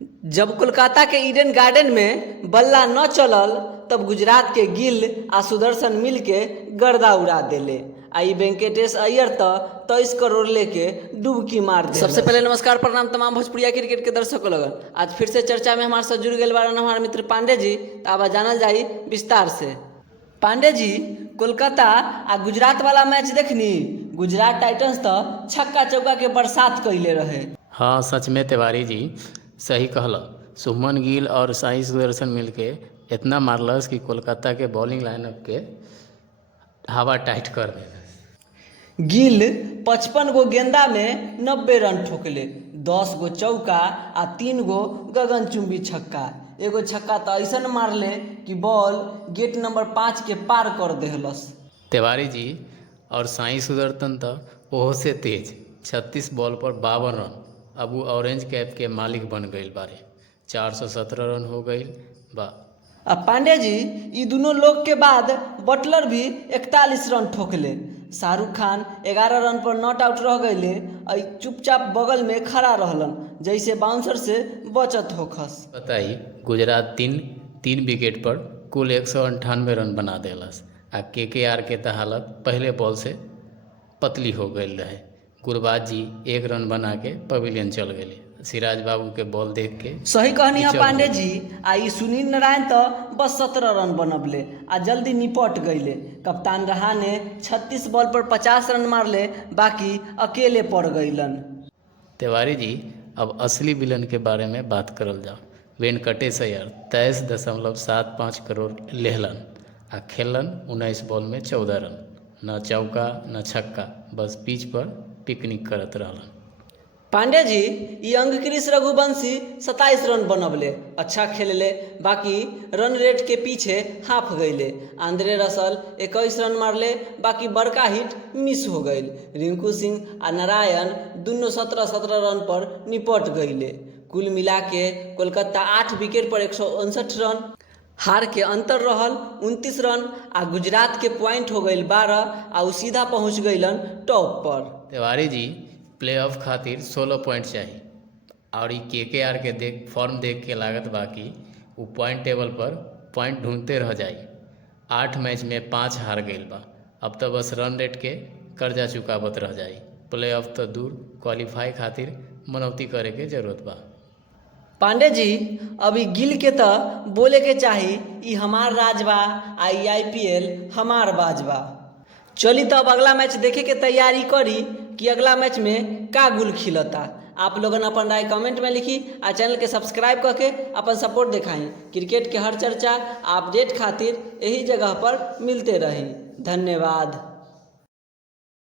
जब कोलकाता के Eden garden में बल्ला न चलल तब गुजरात के गिल आ सुदर्शन मिल के गर्दा उड़ा देले। आई वेंकटेश अय्यर तो 23 करोड़ लेके डुबकी मार दे। सबसे पहले नमस्कार प्रणाम तमाम भोजपुरिया क्रिकेट के दर्शकों लगन। आज फिर से चर्चा में हमारे साथ जुड़ गए बारन हमारे मित्र पांडे जी। तो अब जानल जाई विस्तार से। पांडे जी, कोलकाता आ गुजरात वाला मैच देखनी। गुजरात टाइटंस तो छक्का चौका के बरसात कैले रहे। हाँ, सच में तिवारी जी सही कहला। शुभमन गिल और साई सुदर्शन मिलके इतना मारलस कि कोलकाता के बॉलिंग लाइनअप के हवा टाइट कर देगा। गिल 55 गो गेंदा में 90 रन ठोकले, 10 गो चौका आ 3 गो गगनचुंबी छक्का। एगो छक्का तो ऐसा मारले कि बॉल गेट नंबर 5 के पार कर देहलस। तिवारी जी और साई सुदर्शन तो ओहो से तेज 36 बॉल पर 52 रन। अब वो ऑरेंज कैप के मालिक बन गई बारे। 417 रन हो गई बा। अब पांडे जी, ये दोनों लोग के बाद बटलर भी 41 रन ठोकले। शाहरुख खान 11 रन पर नॉट आउट रह गए। चुपचाप बगल में खड़ा रहलन जैसे बाउंसर से बचत होखस। बताई गुजरात तीन विकेट पर कुल 198 रन बना देलस। आ KKR के तो हालत पहले बॉल से पतली हो गई रहे। गुरबाज जी 1 रन बना के पवेलियन चल गए। सिराज बाबू के बॉल देख के सही कहनी है पांडे जी। आई सुनील नारायण तो बस 17 रन बनबले आ जल्दी निपट गईले। कप्तान रहाणे 36 बॉल पर 50 रन मारले, बाकी अकेले पड़ गईलन। तिवारी जी, अब असली विलन के बारे में बात करल जाओ। वेंकटेश अय्यर 23.75 करोड़ लेहलन आ खेलन 19 बॉल में 14 रन। न चौका न छक्का, बस पिच पर पिकनिक करत रहलन। पांडे जी, ये अंगक्रिश रघुवंशी 27 रन बनबले, अच्छा खेलले, बाकी रन रेट के पीछे हाफ गईले। आंद्रे रसल 21 रन मारले, बाकी बड़का हिट मिस हो गई। रिंकू सिंह आ नारायण दोनों 17-17 रन पर निपट गईले। कुल मिला के कोलकाता 8 विकेट पर 159 रन। हार के अंतर रहल 29 रन आ गुजरात के पॉइंट हो गई 12 आ उ सीधा पहुँच गईलन टॉप पर। तिवारी जी, प्लेऑफ खातिर 16 पॉइंट चाहिए और ये KKR के फॉर्म देख के लागत बाकी वो पॉइंट टेबल पर पॉइंट ढूंढते रह जाई। 8 मैच में 5 हार गई बा। अब तो बस रन रेट के कर्जा चुकावत रह जाई। प्लेऑफ तो दूर, क्वालिफाई खातिर मनौती करे के जरूरत बा। पांडे जी, अभी गिल के तो बोले के चाही ई हमार राज बा, IPL हमार बाज बा। चली तो अब अगला मैच देखे के तैयारी करी कि अगला मैच में का गुल खिलता। आप लोगन अपन राय कमेंट में लिखी आ चैनल के सब्सक्राइब करके अपन सपोर्ट दिखाई। क्रिकेट के हर चर्चा अपडेट खातिर यही जगह पर मिलते रही। धन्यवाद।